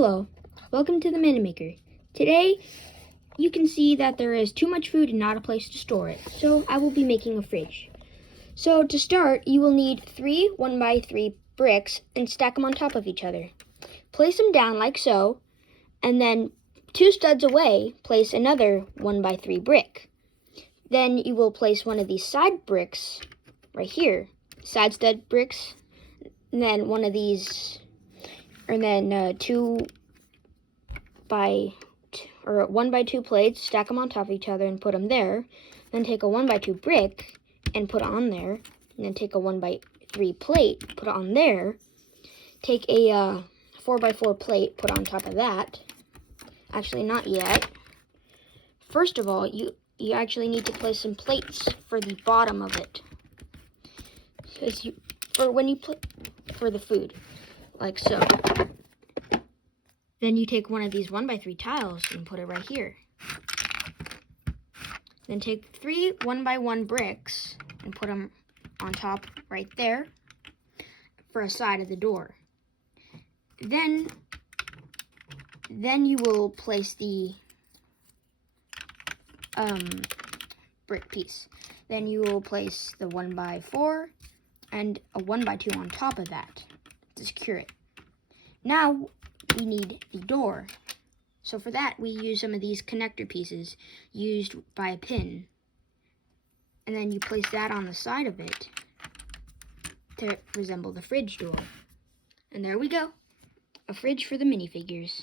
Hello, welcome to the Minutemaker. Today, you can see that there is too much food and not a place to store it, so I will be making a fridge. So to start, you will need 3 1x3 bricks and stack them on top of each other. Place them down like so, and then 2 studs away, place another 1x3 brick. Then you will place one of these side bricks right here, side stud bricks, and then one of these, and then 1x2 plates, stack them on top of each other and put them there. Then take a 1x2 brick and put it on there. And then take a 1x3 plate, put it on there. Take a 4x4 plate, put it on top of that. Actually, not yet. First of all, you actually need to place some plates for the bottom of it, for the food, like so. Then you take one of these 1x3 tiles and put it right here. Then take 3 1x1 bricks and put them on top right there for a side of the door. Then you will place the brick piece. Then you will place the 1x4 and a 1x2 on top of that to secure it. Now we need the door. So for that, we use some of these connector pieces used by a pin. And then you place that on the side of it to resemble the fridge door. And there we go, a fridge for the minifigures.